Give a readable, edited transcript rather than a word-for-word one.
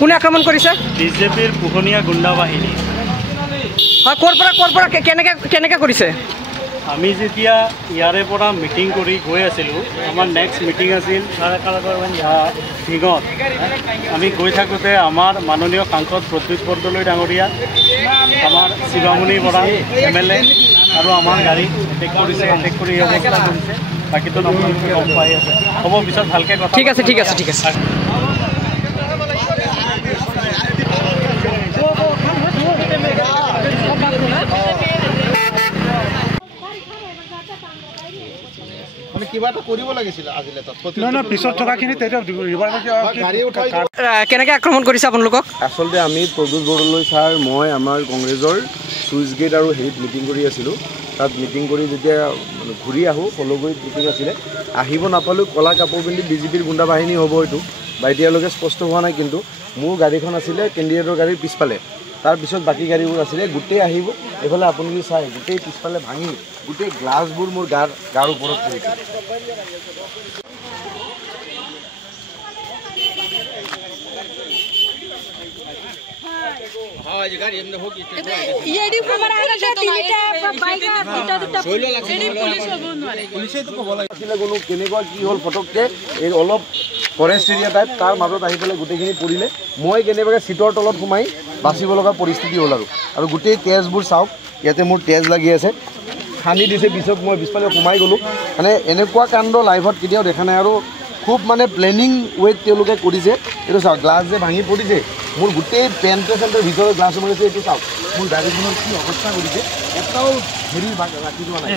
কোনে আক্ৰমণ কৰিছে? বিজেপিৰ পোহনীয়া গুণ্ডা বাহিনী। হয়, ক'ৰ পৰা কেনেকৈ কৰিছে? আমি যেতিয়া ইয়াৰে পৰা মিটিং কৰি গৈ আছিলোঁ, আমাৰ নেক্সট মিটিং আছিল ঢিঙত। আমি গৈ থাকোঁতে আমাৰ মাননীয় সাংসদ প্ৰদ্যুৎ বৰদলৈ ডাঙৰীয়া, আমাৰ শিৱামণি বৰা MLA আৰু আমাৰ গাড়ী এটেক কৰিছে, এটেক কৰি এই অৱস্থা কৰিছে। বাকীটো আপোনালোকে গম পাই আছে। হ'ব, পিছত ভালকৈ কথা। ঠিক আছে, ঠিক আছে, ঠিক আছে। কেনেকৈ আক্ৰমণ কৰিছে আপোনালোকক? আচলতে আমি প্ৰদ্যুৎ বৰদলৈ ছাৰ, মই আমাৰ কংগ্ৰেছৰ চুইচ গেট আৰু হেৰিত মিটিং কৰি আছিলোঁ। তাত মিটিং কৰি যেতিয়া ঘূৰি আহোঁ, ফলগুৰিত মিটিং আছিলে, আহিব নাপালোঁ। ক'লা কাপোৰ পিন্ধি বিজেপিৰ গুণ্ডা বাহিনী হ'ব এইটো, বা এতিয়ালৈকে স্পষ্ট হোৱা নাই। কিন্তু মোৰ গাড়ীখন আছিলে কেণ্ডিডেটৰ গাড়ীৰ পিছফালে, তাৰপিছত বাকী গাড়ীবোৰ আছিলে। গোটেই আহিব এইফালে আপুনি চাই, গোটেই পিছফালে ভাঙি গোটেই গ্লাছবোৰ মোৰ গাৰ ওপৰত পৰিছে। কেনেকুৱা কি হ'ল ফটককৈ এই অলপ ফৰেষ্ট এৰিয়া টাইপ, তাৰ মাজত আহি পেলাই গোটেইখিনি পৰিলে। মই কেনেবাকৈ চিটৰ তলত সোমাই বাচিব লগা পৰিস্থিতি হ'ল। আৰু গোটেই তেজবোৰ চাওক, ইয়াতে মোৰ তেজ লাগি আছে, খান্দি দিছে। পিছত মই পিছফালে সোমাই গ'লোঁ। মানে এনেকুৱা কাণ্ড লাইভত কেতিয়াও দেখা নাই। আৰু খুব মানে প্লেনিং ৱেত তেওঁলোকে কৰিছে। এইটো চাওক, গ্লাছ যে ভাঙি পৰিছে, মোৰ গোটেই পেণ্টৰ ভিতৰত গ্লাছ মাৰিছে। এইটো চাওক, মোৰ গাড়ীখনৰ কি অৱস্থা কৰিছে, এটাও হেৰি ৰাখি যোৱা নাই।